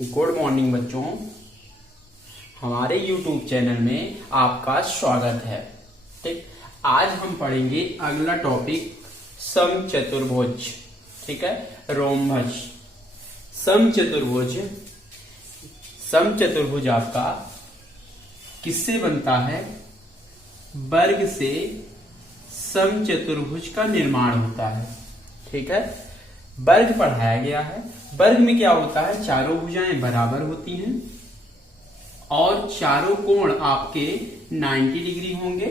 Good morning बच्चों, हमारे YouTube channel में आपका स्वागत है। ठीक, आज हम पढ़ेंगे अगला टॉपिक समचतुर्भुज। ठीक है, रोमभज। समचतुर्भुज समचतुर्भुज आपका किससे बनता है? वर्ग से समचतुर्भुज का निर्माण होता है। ठीक है, वर्ग पढ़ाया गया है। वर्ग में क्या होता है? चारों भुजाएं बराबर होती हैं और चारों कोण आपके 90 डिग्री होंगे।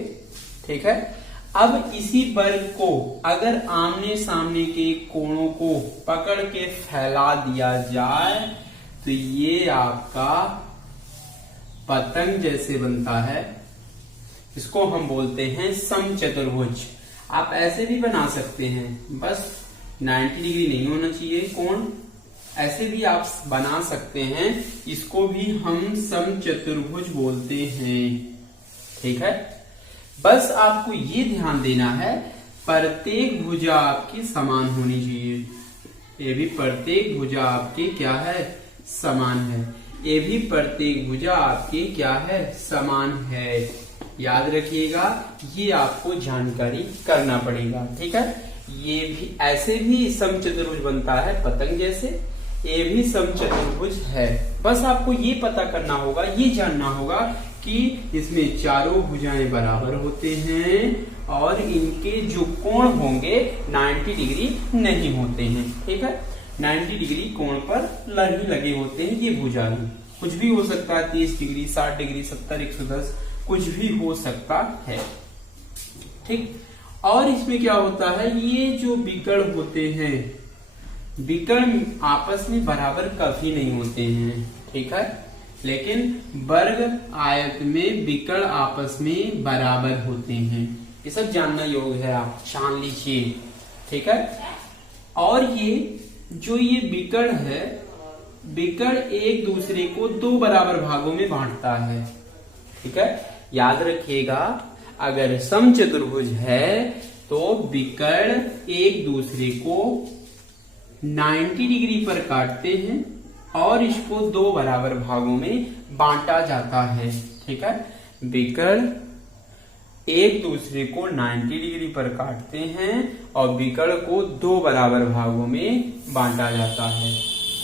ठीक है, अब इसी वर्ग को अगर आमने सामने के कोणों को पकड़ के फैला दिया जाए तो ये आपका पतंग जैसे बनता है। इसको हम बोलते हैं समचतुर्भुज। आप ऐसे भी बना सकते हैं, बस 90 डिग्री नहीं होना चाहिए कोण। ऐसे भी आप बना सकते हैं, इसको भी हम समचतुर्भुज बोलते हैं। ठीक है, बस आपको ये ध्यान देना है प्रत्येक भुजा आपकी समान होनी चाहिए। ये भी प्रत्येक भुजा आपकी क्या है? समान है। ये भी प्रत्येक भुजा आपकी क्या है? समान है। याद रखिएगा, ये आपको जानकारी करना पड़ेगा। ठीक है, ये भी ऐसे भी समचतुर्भुज बनता है पतंग जैसे, ये भी समचतुर्भुज है। बस आपको ये पता करना होगा, ये जानना होगा कि इसमें चारों भुजाएं बराबर होते हैं और इनके जो कोण होंगे 90 डिग्री नहीं होते हैं। ठीक है, 90 डिग्री कोण पर लगे होते हैं ये भुजाएं। कुछ भी हो सकता है, 30 डिग्री, 60 डिग्री, 70, 110, कुछ भी हो सकता है। ठीक, और इसमें क्या होता है? ये जो विकर्ण होते हैं, विकर्ण आपस में बराबर कभी नहीं होते हैं। ठीक है, लेकिन वर्ग आयत में विकर्ण आपस में बराबर होते हैं। ये सब जानना योग्य है, आप जान लीजिए। ठीक है, और ये विकर्ण है, विकर्ण एक दूसरे को दो बराबर भागों में बांटता है। ठीक है, याद रखिएगा, अगर समचतुर्भुज है तो विकर्ण एक दूसरे को 90 डिग्री पर काटते हैं और इसको दो बराबर भागों में बांटा जाता है। ठीक है, विकर्ण एक दूसरे को 90 डिग्री पर काटते हैं और विकर्ण को दो बराबर भागों में बांटा जाता है।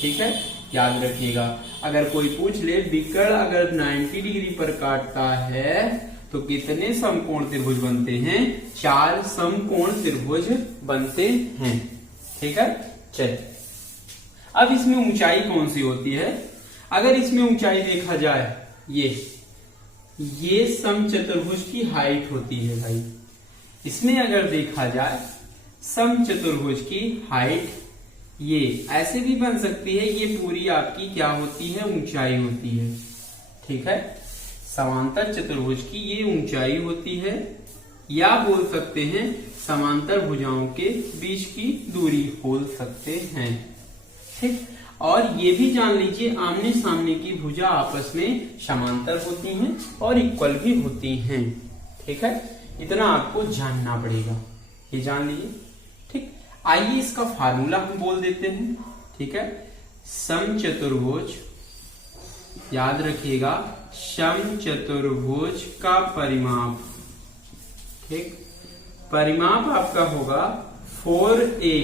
ठीक है, याद रखिएगा, अगर कोई पूछ ले विकर्ण अगर 90 डिग्री पर काटता है तो कितने समकोण त्रिभुज बनते हैं? 4 समकोण त्रिभुज बनते हैं। ठीक है, चलिए, अब इसमें ऊंचाई कौन सी होती है? अगर इसमें ऊंचाई देखा जाए, ये समचतुर्भुज की हाइट होती है भाई। इसमें अगर देखा जाए समचतुर्भुज की हाइट, ये ऐसे भी बन सकती है, ये पूरी आपकी क्या होती है? ऊंचाई होती है। ठीक है, समांतर चतुर्भुज की ये ऊंचाई होती है, या बोल सकते हैं समांतर भुजाओं के बीच की दूरी बोल सकते हैं। ठीक, और ये भी जान लीजिए आमने सामने की भुजा आपस में समांतर होती हैं और इक्वल भी होती हैं। ठीक है, इतना आपको जानना पड़ेगा, ये जान लीजिए। ठीक, आइए इसका फार्मूला हम बोल देते हैं। ठीक है, समचतुर्भुज, याद रखिएगा, समचतुर्भुज का परिमाप, ठीक, परिमाप आपका होगा 4a,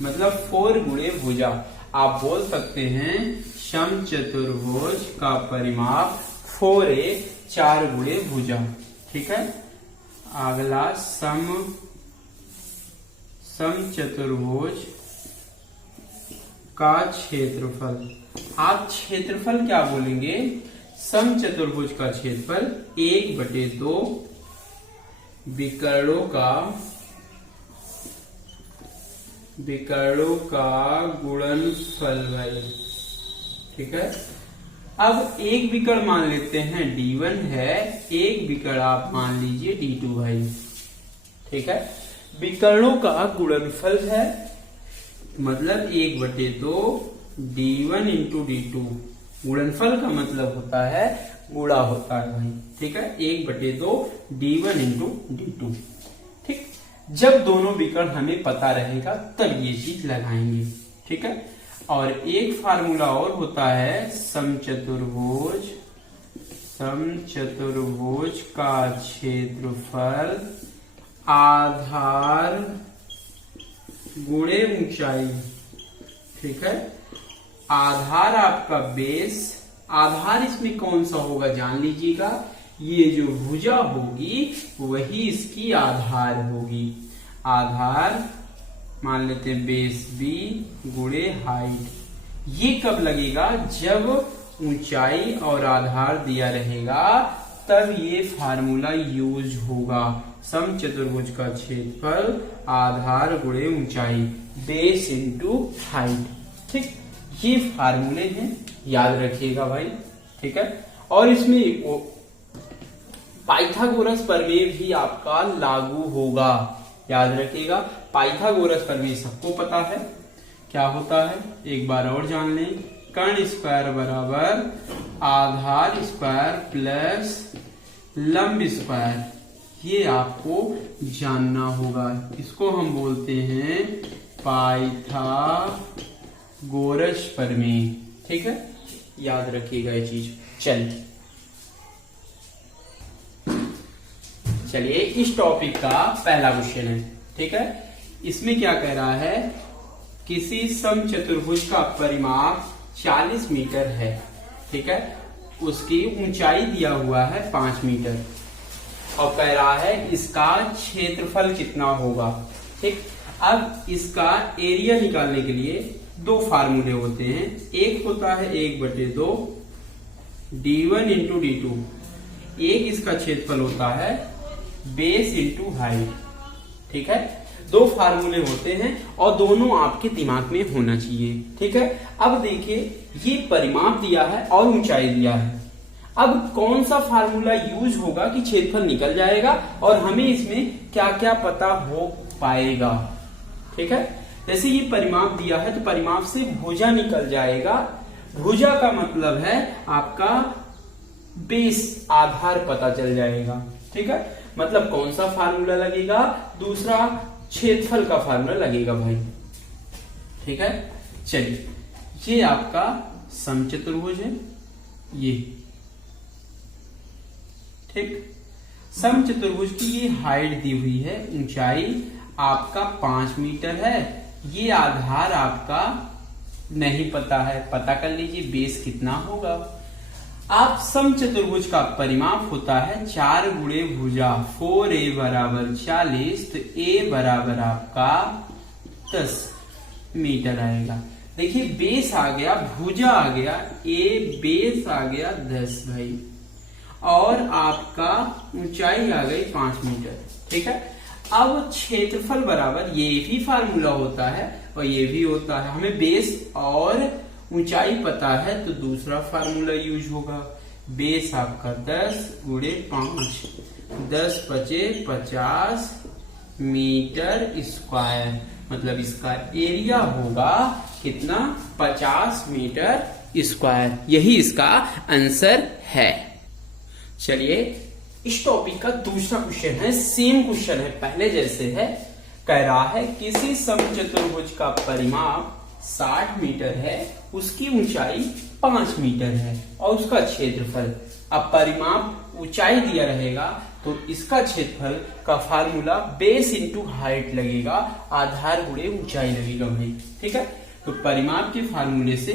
मतलब 4 गुणे भुजा। आप बोल सकते हैं समचतुर्भुज का परिमाप 4a, 4 गुणे भुजा। ठीक है, अगला समचतुर्भुज का क्षेत्रफल। आप क्षेत्रफल क्या बोलेंगे? समचतुर्भुज का क्षेत्रफल 1/2 विकर्णों का गुणनफल भाई। ठीक है, अब एक विकर्ण मान लेते हैं D1 है, एक विकर्ण आप मान लीजिए D2 भाई। ठीक है, विकर्णों का गुणनफल है, मतलब 1/2 D1 इंटू D2। गुणनफल का मतलब होता है गुणा होता है भाई। ठीक है, 1/2 D1 इंटू D2। जब दोनों विकर्ण हमें पता रहेगा तब ये चीज लगाएंगे। ठीक है, और एक फार्मूला और होता है समचतुर्भुज का क्षेत्रफल आधार गुणे ऊंचाई। ठीक है, आधार आपका बेस, आधार इसमें कौन सा होगा जान लीजिएगा, ये जो भुजा होगी वही इसकी आधार होगी। आधार मान लेते हैं बेस बी गुणे हाइट। ये कब लगेगा, जब ऊंचाई और आधार दिया रहेगा तब ये फार्मूला यूज होगा। समचतुर्भुज का क्षेत्रफल आधार गुणे ऊंचाई, बेस इंटू हाइट। ठीक, ये फार्मूले हैं, याद रखिएगा भाई। ठीक है, और इसमें पाइथागोरस प्रमेय भी आपका लागू होगा, याद रखिएगा। पाइथागोरस प्रमेय सबको पता है क्या होता है, एक बार और जान लें। कर्ण स्क्वायर बराबर आधार स्क्वायर प्लस लंब स्क्वायर, ये आपको जानना होगा। इसको हम बोलते हैं पाइथागोरस प्रमेय। ठीक है, याद रखिएगा ये चीज। चलिए इस टॉपिक का पहला क्वेश्चन है। ठीक है, इसमें क्या कह रहा है, किसी समचतुर्भुज का परिमाप 40 मीटर है। ठीक है, उसकी ऊंचाई दिया हुआ है 5 मीटर और कह रहा है इसका क्षेत्रफल कितना होगा। ठीक, अब इसका एरिया निकालने के लिए दो फार्मूले होते हैं। एक होता है 1/2 d1 इंटू d2, एक इसका क्षेत्रफल होता है बेस इंटू हाइट। ठीक है, दो फार्मूले होते हैं और दोनों आपके दिमाग में होना चाहिए। ठीक है, अब देखिए ये परिमाप दिया है और ऊंचाई दिया है। अब कौन सा फार्मूला यूज होगा कि क्षेत्रफल निकल जाएगा और हमें इसमें क्या क्या पता हो पाएगा। ठीक है, जैसे ये परिमाप दिया है तो परिमाप से भुजा निकल जाएगा। भुजा का मतलब है आपका बेस, आधार पता चल जाएगा। ठीक है, मतलब कौन सा फार्मूला लगेगा, दूसरा क्षेत्रफल का फार्मूला लगेगा भाई। ठीक है, चलिए ये आपका समचतुर्भुज है ये। ठीक, समचतुर्भुज की ये हाइट दी हुई है, ऊंचाई आपका 5 मीटर है। ये आधार आपका नहीं पता है, पता कर लीजिए बेस कितना होगा। आप समचतुर्भुज का परिमाप होता है 4 गुणे भुजा, 4a बराबर 40, तो a बराबर आपका 10 मीटर आएगा। देखिए बेस आ गया, भुजा आ गया, a बेस आ गया 10 भाई, और आपका ऊंचाई आ गई 5 मीटर। ठीक है, अब क्षेत्रफल बराबर, ये भी फार्मूला होता है और ये भी होता है। हमें बेस और ऊंचाई पता है तो दूसरा फार्मूला यूज होगा। बेस आपका 10 गुणे 5, 10 पचे 50 मीटर स्क्वायर, मतलब इसका एरिया होगा कितना, 50 मीटर स्क्वायर। यही इसका आंसर है। चलिए इस टॉपिक का दूसरा क्वेश्चन है, सेम क्वेश्चन है, पहले जैसे है। कह रहा है किसी समचतुर्भुज का परिमाप 60 मीटर है, उसकी ऊंचाई 5 मीटर है और उसका क्षेत्रफल। अब परिमाप ऊंचाई दिया रहेगा तो इसका क्षेत्रफल का फार्मूला बेस इंटू हाइट लगेगा, आधार गुणे ऊंचाई लगेगा भाई। ठीक है, तो परिमाप के फार्मूले से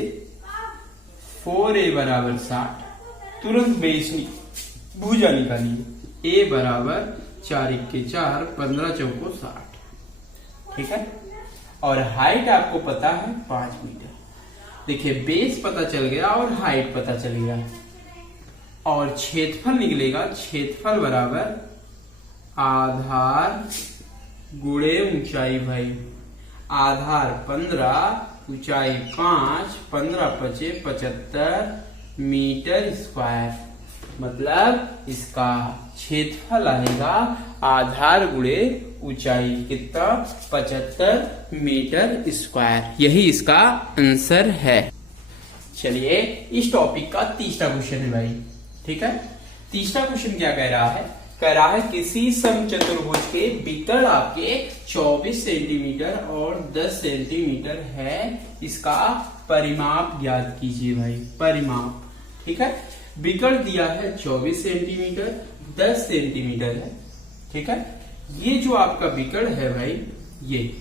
4a बराबर 60, तुरंत बेस भुजा निकालिए। a बराबर 4 × 4 15 × 4 60। ठीक है, और हाइट आपको पता है 5 मीटर। देखिए बेस पता चल गया और हाइट पता चल गया, और क्षेत्रफल निकलेगा। क्षेत्रफल बराबर आधार गुणे ऊंचाई भाई। आधार 15, ऊंचाई 5, 15 पचे 75 मीटर स्क्वायर, मतलब इसका क्षेत्रफल आएगा आधार गुणे ऊंचाई कितना, 75 मीटर स्क्वायर। यही इसका आंसर है। चलिए इस टॉपिक का तीसरा क्वेश्चन है भाई। ठीक है, तीसरा क्वेश्चन क्या कह रहा है, कह है किसी समचतुर्भुज के विकर्ण आपके 24 सेंटीमीटर और 10 सेंटीमीटर है, इसका परिमाप ज्ञात कीजिए भाई। परिमाप, ठीक है। विकर्ण दिया है 24 सेंटीमीटर, 10 सेंटीमीटर है, ठीक है। ये जो आपका विकर्ण है भाई, ये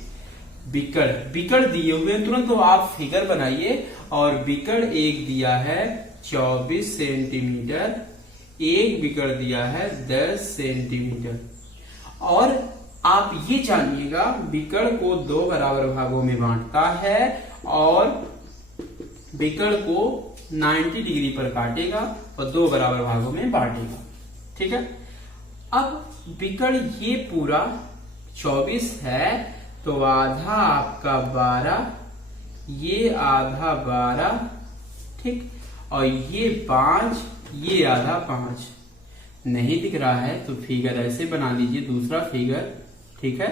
विकर्ण दिए हुए तुरंत तो आप फिगर बनाइए। और विकर्ण एक दिया है 24 सेंटीमीटर, एक विकर्ण दिया है 10 सेंटीमीटर। और आप ये जानिएगा विकर्ण को 2 बराबर भागों में बांटता है और विकर्ण को 90 डिग्री पर काटेगा और 2 बराबर भागों में बांटेगा, ठीक है। अब विकर्ण ये पूरा 24 है तो आधा आपका 12, ये आधा 12, ठीक। और ये 5, ये आधा 5। नहीं दिख रहा है तो फिगर ऐसे बना लीजिए, दूसरा फिगर, ठीक है।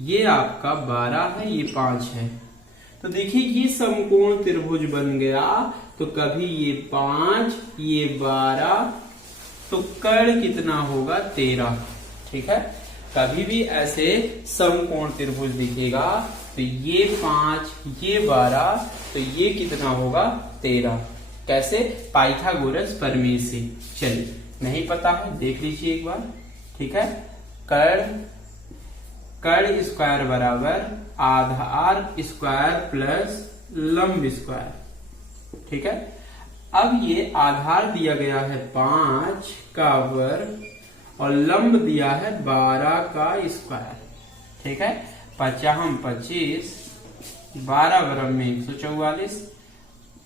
ये आपका 12 है, ये 5 है। तो देखिए ये समकोण त्रिभुज बन गया। तो कभी ये 5, ये 12, तो कर्ण कितना होगा 13, ठीक है। कभी भी ऐसे समकोण त्रिभुज दिखेगा तो ये 5, ये 12, तो ये कितना होगा 13। कैसे? पाइथागोरस प्रमेय से। चलिए, नहीं पता है देख लीजिए एक बार, ठीक है। कर्ण स्क्वायर बराबर आधार स्क्वायर प्लस लंब स्क्वायर, ठीक है। अब ये आधार दिया गया है 5 का वर्ग और लंब दिया है 12 का स्क्वायर, ठीक है। 5 25, 12 वर्ग में 144,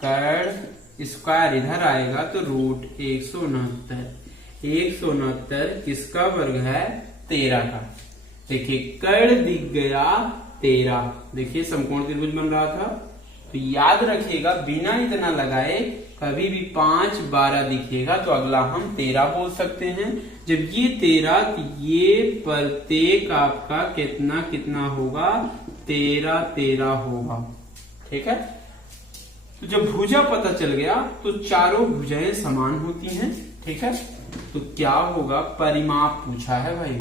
कर्ण स्क्वायर इधर आएगा तो रूट 169। 169 किसका वर्ग है? 13 का। देखिए कर्ण दिख गया 13। देखिए समकोण त्रिभुज बन रहा था। तो याद रखिएगा बिना इतना लगाए कभी भी 5 12 दिखेगा तो अगला हम 13 बोल सकते हैं। जब ये 13 तो ये प्रत्येक आपका कितना कितना होगा? 13 13 होगा, ठीक है। तो जब भुजा पता चल गया तो चारों भुजाएं समान होती हैं, ठीक है। तो क्या होगा? परिमाप पूछा है भाई।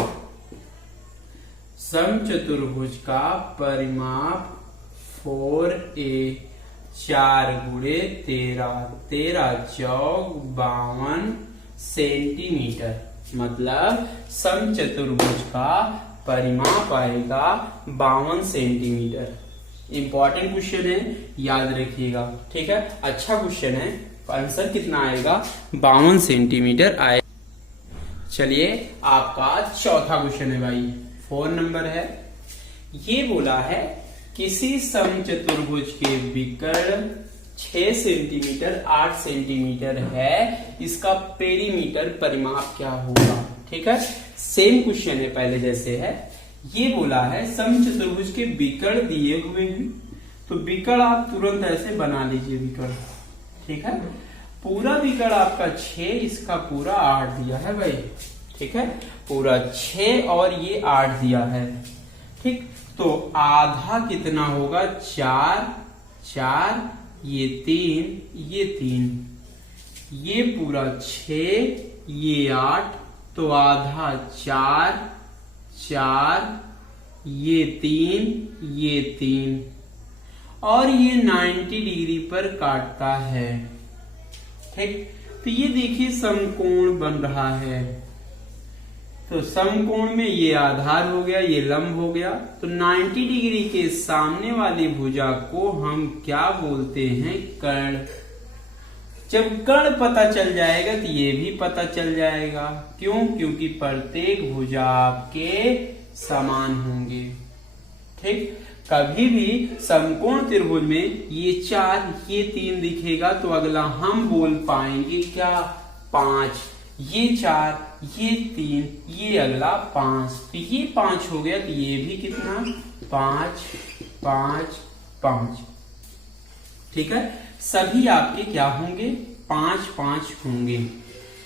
समचतुर्भुज का परिमाप 4a 4 गुणे 13, 13 चौक 52 सेंटीमीटर। मतलब समचतुर्भुज का परिमाप आएगा 52 सेंटीमीटर। इंपॉर्टेंट क्वेश्चन है, याद रखिएगा, ठीक है। अच्छा क्वेश्चन है। आंसर कितना आएगा? 52 सेंटीमीटर आए। चलिए आपका चौथा क्वेश्चन है भाई, 4 नंबर है। ये बोला है किसी समचतुर्भुज के विकर्ण 6 सेंटीमीटर 8 सेंटीमीटर है, इसका पेरीमीटर परिमाप क्या होगा, ठीक है। सेम क्वेश्चन है पहले जैसे है। ये बोला है समचतुर्भुज के विकर्ण दिए हुए हैं, तो विकर्ण आप तुरंत ऐसे बना लीजिए विकर्ण, ठीक है। पूरा विकर्ण आपका 6, इसका पूरा 8 दिया है भाई, ठीक है। पूरा 6 और ये 8 दिया है, ठीक। तो आधा कितना होगा? 4 4, ये 3, ये 3, ये पूरा 6, ये 8, तो आधा 4 4, ये 3, ये 3, और ये 90 डिग्री पर काटता है, ठीक। तो ये देखिए समकोण बन रहा है। तो समकोण में ये आधार हो गया, ये लंब हो गया। तो 90 डिग्री के सामने वाली भुजा को हम क्या बोलते हैं? कर्ण। जब कर्ण पता चल जाएगा तो ये भी पता चल जाएगा। क्यों? क्योंकि प्रत्येक भुजा आपके समान होंगे, ठीक। कभी भी समकोण त्रिभुज में ये 4 ये 3 दिखेगा तो अगला हम बोल पाएंगे क्या? 5। ये 4 ये 3 ये अगला 5, तो ये 5 हो गया। तो ये भी कितना? 5 5 5, ठीक है। सभी आपके क्या होंगे? 5 5 होंगे।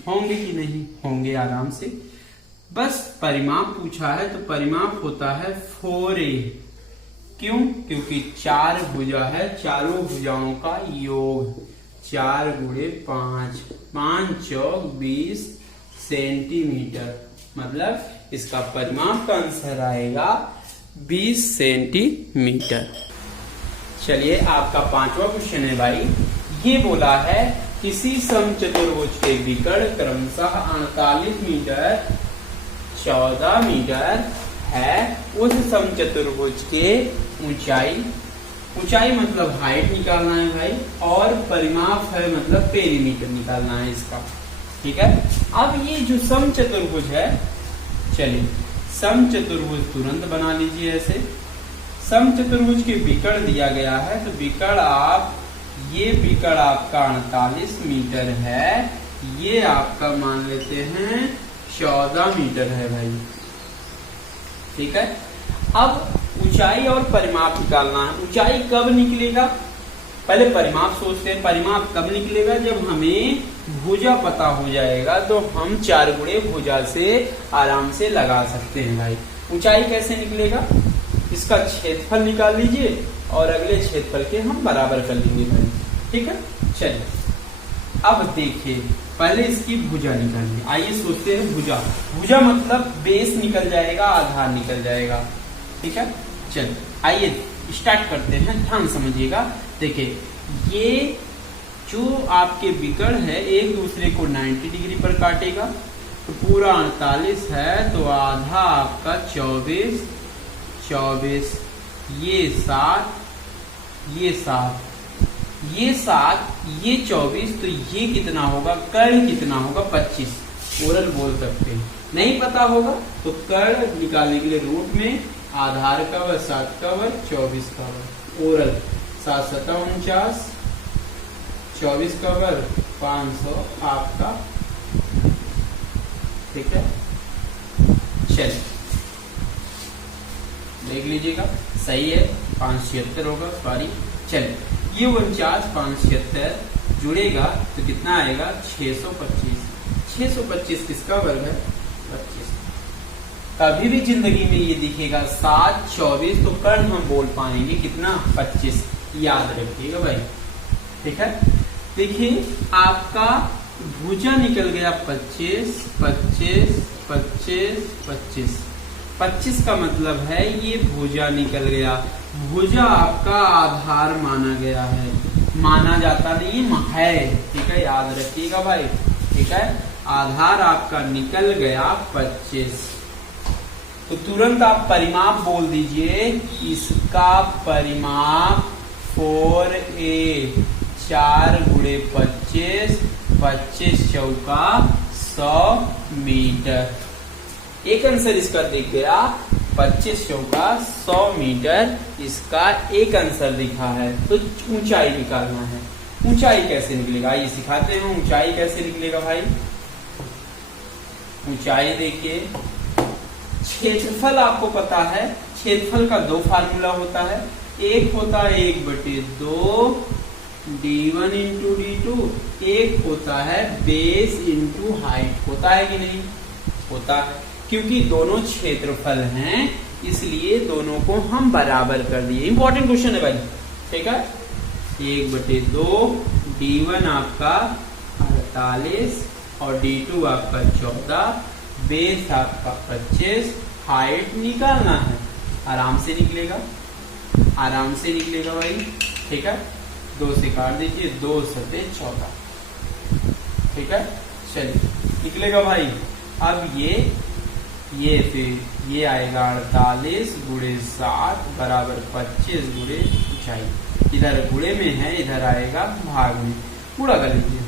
होंगे कि नहीं? होंगे आराम से। बस परिमाप पूछा है तो परिमाप होता है 4a। क्यों? क्योंकि 4 भुजा है, चारों भुजाओं का योग। 4 गुणे 5, 5 चौक 20 सेंटीमीटर। मतलब इसका परिमाप का आंसर आएगा 20 सेंटीमीटर। चलिए आपका 5वां क्वेश्चन है भाई, ये बोला है किसी समचतुर्भुज के विकर्ण क्रमशः 48 मीटर 14 मीटर है, उस समचतुर्भुज के ऊंचाई मतलब हाइट निकालना है भाई, और परिमाप है मतलब पेरीमीटर निकालना है इसका। ठीक है, अब ये जो समचतुर्भुज है, चलिए समचतुर्भुज तुरंत बना लीजिए। ऐसे समचतुर्भुज के विकर्ण दिया गया है, तो ये विकर्ण आपका 48 मीटर है, ये आपका मान लेते हैं 14 मीटर है भाई। ठीक है, अब ऊंचाई और परिमाप निकालना है। ऊंचाई कब निकलेगा, पहले परिमाप सोचते हैं। परिमाप कब निकलेगा, जब हमें भुजा पता हो जाएगा, तो हम 4 गुणे भुजा से आराम से लगा सकते हैं भाई। ऊंचाई कैसे निकलेगा, इसका क्षेत्रफल निकाल लीजिए और अगले क्षेत्रफल के हम बराबर कर लेंगे भाई। ठीक है, चलिए अब देखिए, पहले इसकी भुजा निकालिए। आइए सोचते हैं भुजा मतलब बेस निकल जाएगा, आधार निकल जाएगा। ठीक है, चलिए आइए स्टार्ट करते हैं, ध्यान समझिएगा। देखिए ये जो आपके विकर्ण है एक दूसरे को 90 डिग्री पर काटेगा, तो पूरा 48 है, तो आधा आपका 24, ये 7, ये 7, ये 24, तो ये कितना होगा, कर्ण कितना होगा 25। ओरल बोल सकते हैं, नहीं पता होगा तो कर्ण निकालने के लिए रूट में आधार का वर्ग 7 का वर्ग 24 का वर्ग, ओरल 7 7 49, 24 का वर्ग 500 आपका। ठीक है, चलिए देख लीजिएगा, सही है, 576 होगा, सॉरी। चलिए ये 49 576 जुड़ेगा तो कितना आएगा 625। 625 किसका वर्ग है, 25। कभी भी जिंदगी में ये दिखेगा 7 24, तो कर्ण हम बोल पाएंगे कितना 25, याद रखिएगा भाई। ठीक है, देखिए आपका भुजा निकल गया 25, 25, 25, 25। 25 का मतलब है ये भुजा निकल गया। भुजा आपका आधार माना गया है, माना जाता नहीं है। ठीक है, याद रखिएगा भाई। ठीक है, आधार आपका निकल गया 25, तो तुरंत आप परिमाप बोल दीजिए। इसका परिमाप 4a 4 गुणे 25, 25 चौका 100 मीटर। एक आंसर इसका दिख गया, 25 चौका 100 मीटर, इसका एक आंसर दिखा है। तो ऊंचाई निकालना है। ऊंचाई कैसे निकलेगा, ये सिखाते हैं। ऊंचाई कैसे निकलेगा भाई, ऊंचाई देखिए, क्षेत्रफल आपको पता है, क्षेत्रफल का 2 फार्मूला होता है। एक होता है 1/2 d1 इंटू d2, एक होता है बेस इंटू हाइट। होता है कि नहीं, होता है, क्योंकि दोनों क्षेत्रफल हैं, इसलिए दोनों को हम बराबर कर दिए। इंपॉर्टेंट क्वेश्चन है भाई। ठीक है, 1/2 d1 आपका 48 और d2 आपका 14, बेस आपका 25, हाइट निकालना है। आराम से निकलेगा, आराम से निकलेगा भाई। ठीक है, 2 से काट दीजिए, 2 सते 14। ठीक है, चलिए निकलेगा भाई। अब ये आएगा 48 गुणे 7 बराबर 25 गुणे ऊंचाई। इधर गुणे में है, इधर आएगा भाग में, पूरा कर लीजिए।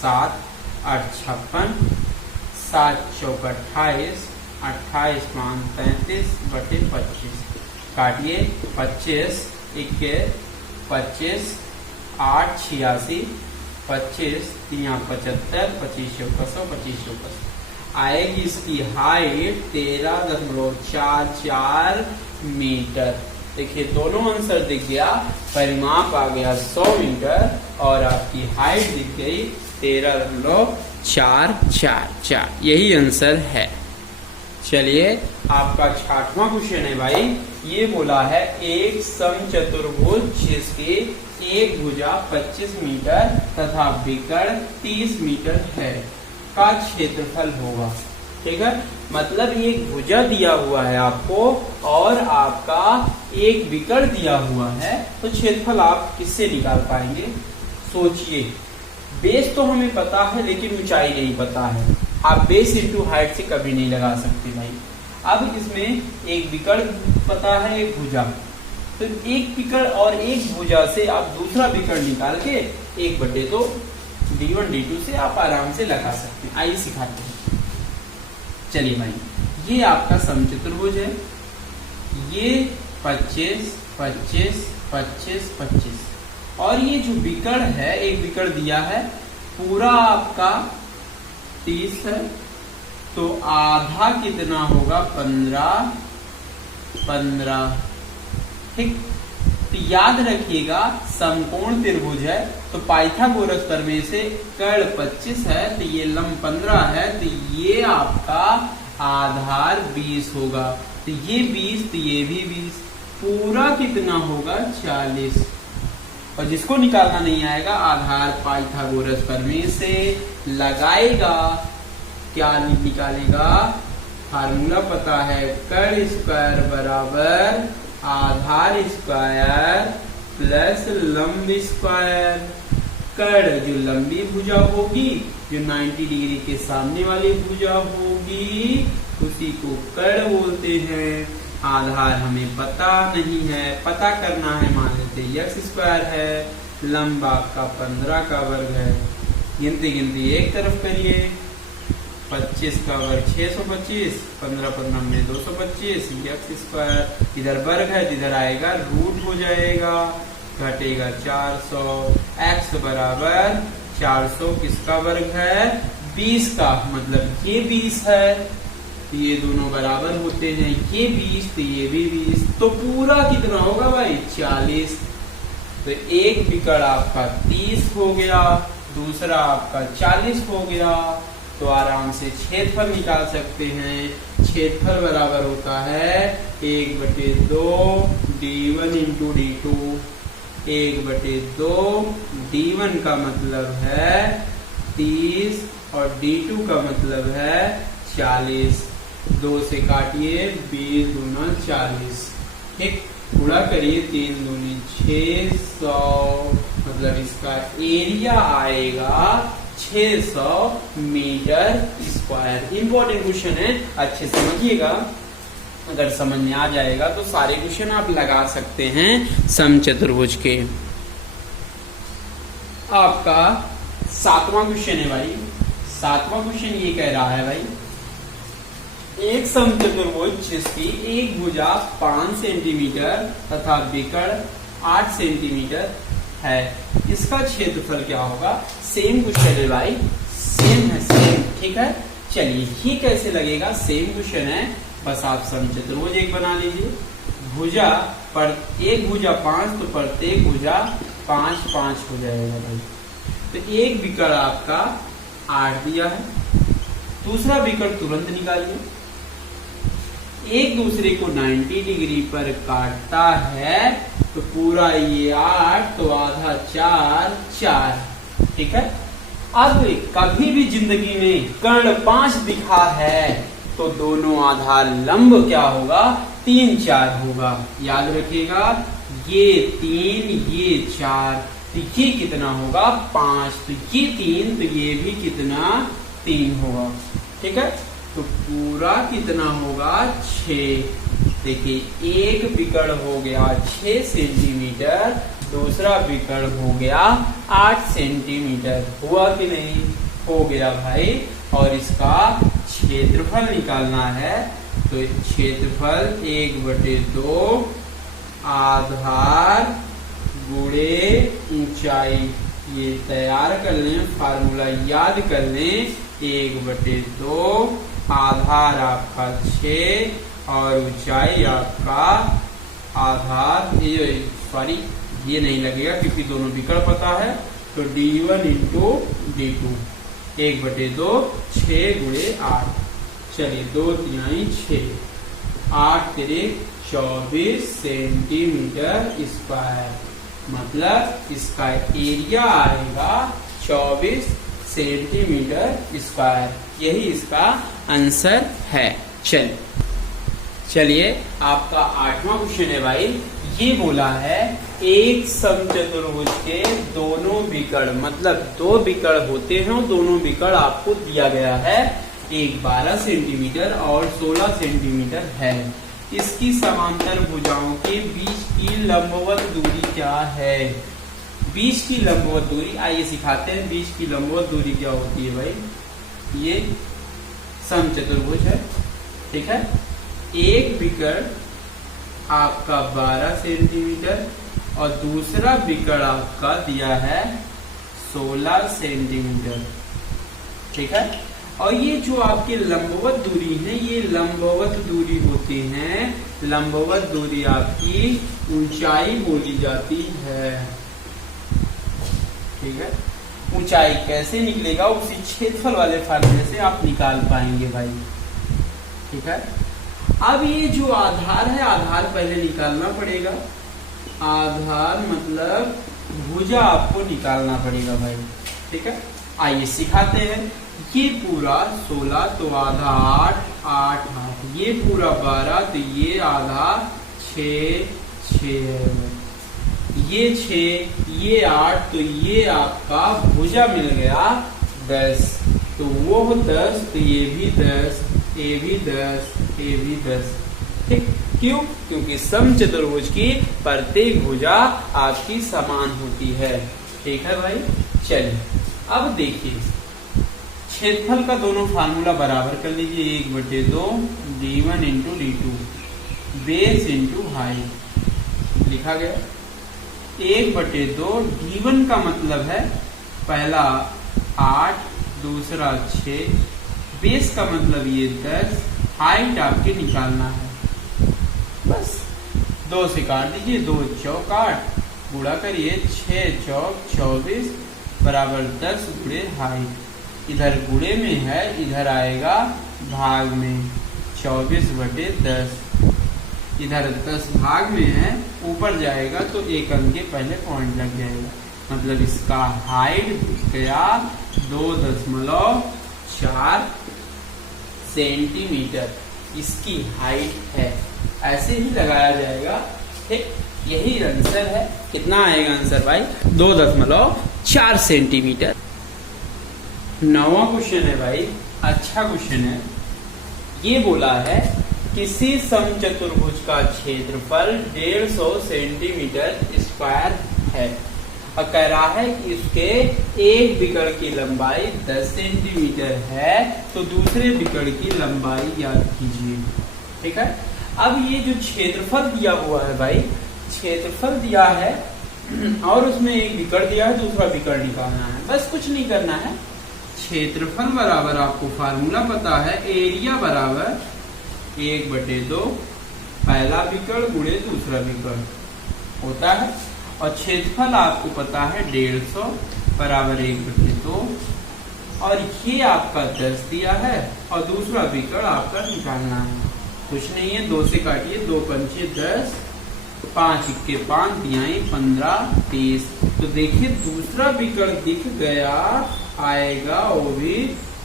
7 8 56, 7 चौक 28, 28 5 35 बटे 25। काटिए, 25 1 25, 8 86, 25 3 75, 25 चौका 100, 25 चौका 100। आएगी इसकी हाइट 13.44 मीटर। देखिए दोनों आंसर दिख गया, परिमाप आ गया 100 मीटर और आपकी हाइट दिख गई 13.444। यही आंसर है। चलिए आपका 6वां क्वेश्चन है भाई। ये बोला है एक समचतुर्भुज जिसकी एक भुजा 25 मीटर तथा विकर्ण 30 मीटर है का क्षेत्रफल होगा। ठीक है, मतलब एक भुजा दिया हुआ है आपको और आपका एक विकर्ण दिया हुआ है, तो क्षेत्रफल आप किससे निकाल पाएंगे? सोचिए, बेस तो हमें पता है लेकिन ऊंचाई नहीं पता है। आप बेस इंटू हाइट से कभी नहीं लगा सकते भाई। अब इसमें एक विकर्ण पता है, एक भुजा, तो एक विकर्ण और एक भुजा से आप दूसरा विकर्ण निकाल के 1/2 d1 d2 से आप आराम से लगा सकते हैं। आइए सिखाते हैं। चलिए भाई, ये आपका समचतुर्भुज है, ये 25 25 25 25 और ये जो विकर्ण है, एक विकर्ण दिया है, पूरा आपका 30 है, तो आधा कितना होगा? 15 15। ठीक, तो याद रखिएगा समकोण त्रिभुज है, तो पाइथागोरस प्रमेय से कर्ण 25 है, तो ये लंब 15 है, तो ये आपका आधार 20 होगा, तो ये 20, तो ये भी 20, पूरा कितना होगा? 40। और जिसको निकालना नहीं आएगा, आधार पाइथागोरस प्रमेय से लगाएगा, क्या निकालेगा? फार्मूला पता है, कर्ण स्क्वायर बराबर आधार स्क्वायर प्लस लंब स्क्वायर। कर्ण जो लंबी भुजा होगी, जो 90 डिग्री के सामने वाली भुजा होगी, उसी को कर्ण बोलते हैं। आधार हमें पता नहीं है, पता करना है, मान लेते x स्क्वायर है, लंब आपका 15 का वर्ग है, गिनती गिनती एक तरफ करिए, 25 का वर्ग 625, 15 15 में 225, x स्क्वायर इधर वर्ग है, जिधर आएगा रूट हो जाएगा, घटेगा 400, x बराबर 400 किसका वर्ग है? 20 का, मतलब ये 20 है, तो ये दोनों बराबर होते हैं, ये 20 तो ये भी 20, तो पूरा कितना होगा भाई? 40। तो एक विकर्ण आपका 30 हो गया, दूसरा आपका 40 हो गया, तो आराम से क्षेत्रफल निकाल सकते हैं। क्षेत्रफल बराबर होता है 1/2 d1 इंटू d2। 1/2 d1 का मतलब है 30 और d2 का मतलब है 40। 2 से काटिए, 20 दूना 40, ठीक, गुणा करिए, 3 दूनी 600, मतलब इसका एरिया आएगा 600 मीटर स्क्वायर। इंपॉर्टेंट क्वेश्चन है, अच्छे समझिएगा, अगर समझ में आ जाएगा तो सारे क्वेश्चन आप लगा सकते हैं समचतुर्भुज के। आपका 7वां क्वेश्चन है भाई। 7वां क्वेश्चन ये कह रहा है भाई, एक समचतुर्भुज जिसकी एक भुजा 5 सेंटीमीटर तथा विकर्ण 8 सेंटीमीटर है, इसका क्षेत्रफल क्या होगा? सेम क्वेश्चन है भाई, सेम है, सेम, ठीक है। चलिए, ये कैसे लगेगा? सेम क्वेश्चन है, बस आप समचतुर्भुज एक बना लीजिए। भुजा पर एक भुजा 5, तो प्रत्येक भुजा 5 5 हो जाएगा भाई। तो एक विकर्ण आपका 8 दिया है, दूसरा विकर्ण तुरंत निकालिए। एक दूसरे को 90 डिग्री पर काटता है, तो पूरा ये 8, तो आधा 4 4, ठीक है। अब कभी भी जिंदगी में कर्ण 5 दिखा है, तो दोनों आधार लंब क्या होगा? 3 4 होगा। याद रखिएगा, ये 3 ये 4, तो ये कितना होगा? 5, तो ये 3, तो ये भी कितना? 3 होगा, ठीक है। तो पूरा कितना होगा? 6। देखिए, एक विकर्ण हो गया 6 सेंटीमीटर, दूसरा विकर्ण हो गया 8 सेंटीमीटर। हुआ कि नहीं? हो गया भाई। और इसका क्षेत्रफल निकालना है, तो क्षेत्रफल 1/2 आधार गुणे ऊंचाई, ये तैयार कर लें, फार्मूला याद कर लें। 1/2 आधार आपका 6 और ऊंचाई आपका आधार, सॉरी ये नहीं लगेगा क्योंकि दोनों विकर्ण पता है, तो d1 इंटू d2। 1/2 6 गुणे 8। चलिए, 2 3 6, 8 3 24 सेंटीमीटर स्क्वायर, मतलब इसका एरिया आएगा 24 सेंटीमीटर स्क्वायर। यही इसका आंसर है। चलिए आपका 8वां क्वेश्चन है भाई। ये बोला है एक समचतुर्भुज के दोनों विकर्ण, मतलब दो विकर्ण होते हैं और दोनों विकर्ण आपको दिया गया है, एक 12 सेंटीमीटर और 16 सेंटीमीटर है। इसकी समांतर भुजाओं के बीच की लंबवत दूरी क्या है? बीच की लंबवत दूरी, आइए सिखाते हैं बीच की लंबवत दूरी क्या होती है भाई। ये समचतुर्भुज है, ठीक है। एक विकर्ण आपका 12 सेंटीमीटर और दूसरा विकर्ण आपका दिया है 16 सेंटीमीटर, ठीक है। और ये जो आपकी लंबवत दूरी है, ये लंबवत दूरी होती है, लंबवत दूरी आपकी ऊंचाई बोली जाती है, ठीक है। ऊंचाई कैसे निकलेगा, उसी क्षेत्रफल वाले फार्मूले से आप निकाल पाएंगे भाई, ठीक है। अब ये जो आधार है, आधार पहले निकालना पड़ेगा। आधार मतलब भुजा आपको निकालना पड़ेगा भाई, ठीक है। आइए सिखाते हैं। ये पूरा 16 तो आधा 8, 8 8, ये पूरा 12 तो ये आधा 6 6, ये 6 ये 8 तो ये आपका भुजा मिल गया 10, तो वो 10 तो ये भी 10, ये भी 10, ये भी 10, ठीक। क्यों? क्योंकि समचतुर्भुज की प्रत्येक भुजा आपकी समान होती है, ठीक है भाई। चलिए अब देखिए क्षेत्रफल का दोनों फार्मूला बराबर कर लीजिए। 1/2 d1 into d2 base into height लिखा गया। 1/2 d1 का मतलब है पहला 8, दूसरा 6, बेस का मतलब ये 10, हाइट आपके निकालना है। बस 2 से काट दीजिए, 2 चौक 8, गुणा करिए 6 चौक 24 बराबर 10 गुणे हाइट। इधर गुणे में है, इधर आएगा भाग में 24/10, इधर 10 भाग में है, ऊपर जाएगा तो एक अंक के पहले पॉइंट लग जाएगा, मतलब इसका हाइट गया 2.4 सेंटीमीटर इसकी हाइट है। ऐसे ही लगाया जाएगा, ठीक। यही आंसर है। कितना आएगा आंसर भाई? 2.4 सेंटीमीटर। 9वां क्वेश्चन है भाई, अच्छा क्वेश्चन है। ये बोला है किसी समचतुर्भुज का क्षेत्रफल 150 सेंटीमीटर स्क्वायर है और कह रहा है कि उसके एक विकर्ण की लंबाई 10 सेंटीमीटर है, तो दूसरे विकर्ण की लंबाई ज्ञात कीजिए, ठीक है। अब ये जो क्षेत्रफल दिया हुआ है भाई, क्षेत्रफल दिया है और उसमें एक विकर्ण दिया है, दूसरा विकर्ण निकालना है। बस कुछ नहीं करना है। क्षेत्रफल बराबर आपको फार्मूला पता है, एरिया बराबर 1/2 पहला विकर्ण गुणे दूसरा विकर्ण होता है, और क्षेत्रफल आपको पता है 150 बराबर 1/2, और ये आपका 10 दिया है और दूसरा विकर्ण आपका निकालना है। कुछ नहीं है, 2 से काटिए, 2 पंचे 10, 5 इक्के 5 दियाई 15 30, तो देखिए दूसरा विकर्ण दिख गया, आएगा वो भी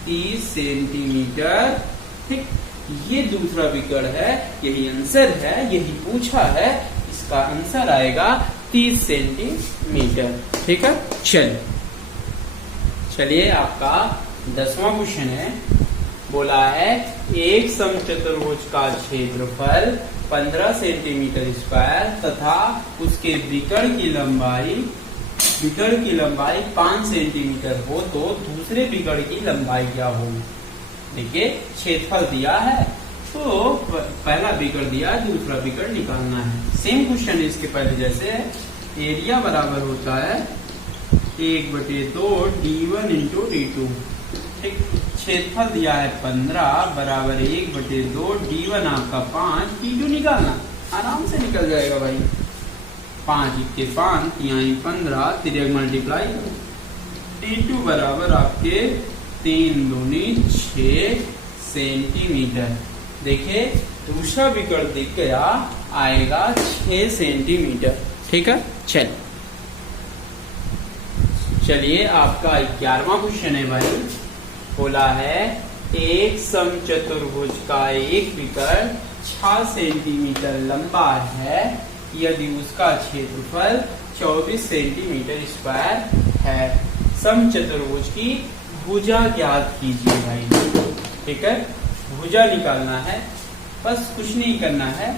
30 सेंटीमीटर, ठीक। ये दूसरा विकर्ण है, यही आंसर है, यही पूछा है, इसका आंसर आएगा 30 सेंटीमीटर, ठीक है। चलिए आपका 10वां क्वेश्चन है। बोला है एक समचतुर्भुज का क्षेत्रफल 15 सेंटीमीटर स्क्वायर तथा उसके विकर्ण की लंबाई 5 सेंटीमीटर हो, तो दूसरे विकर्ण की लंबाई क्या होगी? देखिए क्षेत्रफल दिया है, तो पहला विकर्ण दिया है, दूसरा विकर्ण निकालना है। सेम क्वेश्चन है इसके पहले जैसे। एरिया बराबर होता है 1/2 d1 इंटू d2, ठीक। क्षेत्रफल दिया है 15 बराबर 1/2 d1 आपका 5, d2 निकालना आराम से निकल जाएगा भाई। 5 इक्के 5 यहाँ 15, तिरक मल्टीप्लाई करो, d2 बराबर आपके 3 दूनी 6 सेंटीमीटर। देखिए दूसरा विकर्ण दिख गया, आएगा 6 सेंटीमीटर, ठीक है। चलिए आपका 11वां क्वेश्चन है भाई। बोला है एक समचतुर्भुज का एक विकर्ण 6 सेंटीमीटर लंबा है यदि उसका क्षेत्रफल 24 सेंटीमीटर स्क्वायर है। समचतुर्भुज की भुजा ज्ञात कीजिए भाई। ठीक है, भुजा निकालना है, बस कुछ नहीं करना है,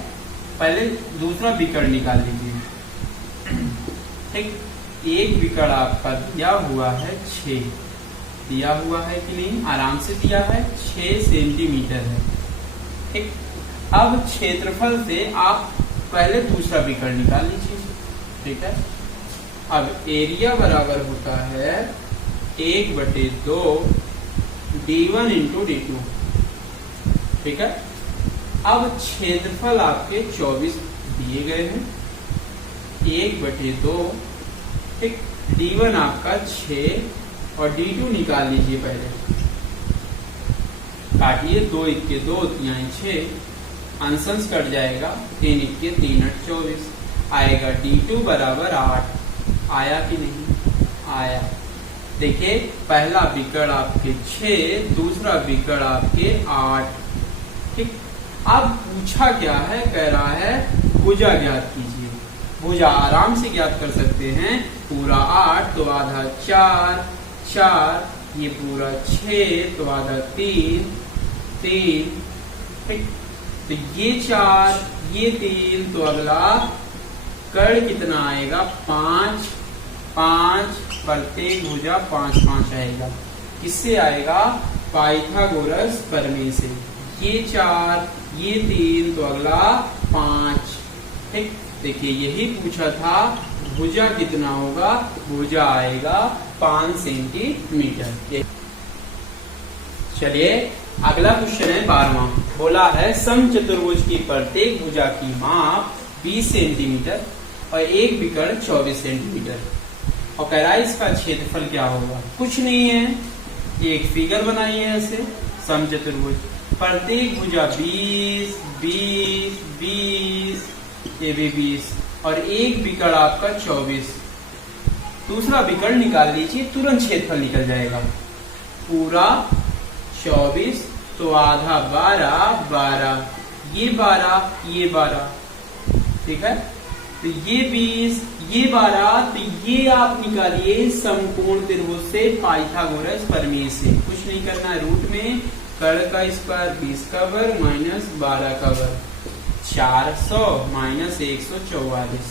पहले दूसरा विकर्ण निकाल लीजिए। ठीक, एक विकर्ण आपका दिया हुआ है 6, दिया हुआ है कि नहीं, आराम से दिया है, 6 सेंटीमीटर है। ठीक, अब क्षेत्रफल से आप पहले दूसरा विकर्ण निकाल लीजिए। ठीक है, अब एरिया बराबर होता है 1/2 d1 इंटू d2। ठीक है, अब क्षेत्रफल आपके 24 दिए गए हैं, 1/2। ठीक, d1 आपका 6 और d2 निकाल लीजिए पहले। काटिए, 2 1 2 3 6, अंशंश कट जाएगा, 3 1 3 8 24 आएगा। d2 बराबर 8 आया कि नहीं, आया। देखिए, पहला विकर्ण आपके 6, दूसरा विकर्ण आपके 8। ठीक, अब पूछा क्या है, कह रहा है भुजा ज्ञात कीजिए। भुजा आराम से ज्ञात कर सकते हैं, पूरा 8 तो आधा 4, 4 ये पूरा 6 तो आधा 3, 3। ठीक, तो ये 4 ये 3 तो अगला कर्ण कितना आएगा, 5, 5 प्रत्येक भुजा 5 5 आएगा। किससे आएगा, पाइथागोरस प्रमेय से। ये 4 ये 3 तो अगला 5। ठीक, देखिए यही पूछा था, भुजा कितना होगा, भुजा आएगा 5 सेंटीमीटर। चलिए अगला क्वेश्चन है 12वां। बोला है समचतुर्भुज की प्रत्येक भुजा की माप 20 सेंटीमीटर और एक विकर्ण 24 सेंटीमीटर, और कह रहा है इसका क्षेत्रफल क्या होगा। कुछ नहीं है, एक फिगर बनाई है ऐसे समचतुर्भुज, प्रत्येक भुजा 20 20 20, ये भी 20 और एक विकर्ण आपका 24। दूसरा विकर्ण निकाल लीजिए, तुरंत क्षेत्रफल निकल जाएगा। पूरा 24 तो आधा 12 12, ये 12 ये 12। ठीक है, तो ये 20 ये 12, तो ये आप निकालिए समकोण त्रिभुज से पाइथागोरस प्रमेय से। कुछ नहीं करना, रूट में कर्ण का स्क्वायर 20 का वर्ग माइनस 12 का वर्ग, 400 माइनस 144।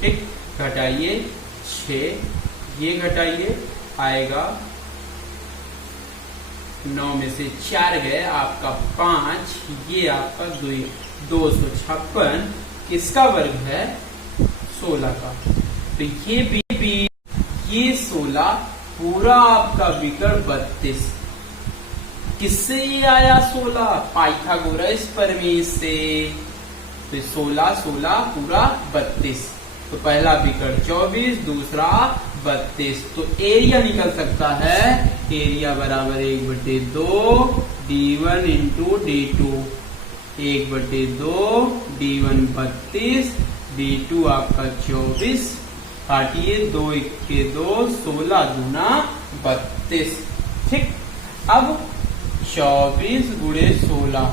ठीक, घटाइए 6, ये घटाइए आएगा 9 में से 4 गए आपका 5, ये आपका 256। किसका वर्ग है, 16 का। तो ये भी ये 16, पूरा आपका विकर्ण 32। किससे ये आया 16, पाइथागोरस प्रमेय से। तो 16 16 पूरा 32, तो पहला विकर्ण 24, दूसरा 32। तो एरिया निकल सकता है, एरिया बराबर 1/2 d1 into d2, 1/2 d1 32, d2 आपका 24। काटिए, 2 1 2, 16 दूना 32। ठीक, अब 24 गुणे 16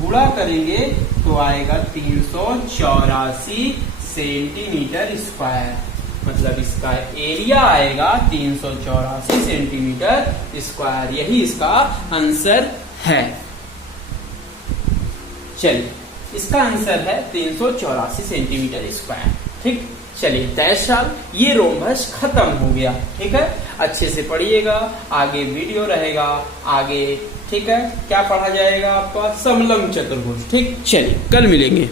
गुणा करेंगे तो आएगा 384 सेंटीमीटर स्क्वायर, मतलब इसका एरिया आएगा 384 सेंटीमीटर स्क्वायर। यही इसका आंसर है। चलिए, इसका आंसर है 384 सेंटीमीटर स्क्वायर। ठीक, चलिए 10 साल ये रोमबस खत्म हो गया। ठीक है, अच्छे से पढ़िएगा, आगे वीडियो रहेगा आगे। ठीक है, क्या पढ़ा जाएगा आपका, समलंब चतुर्भुज। ठीक, चलिए कल मिलेंगे।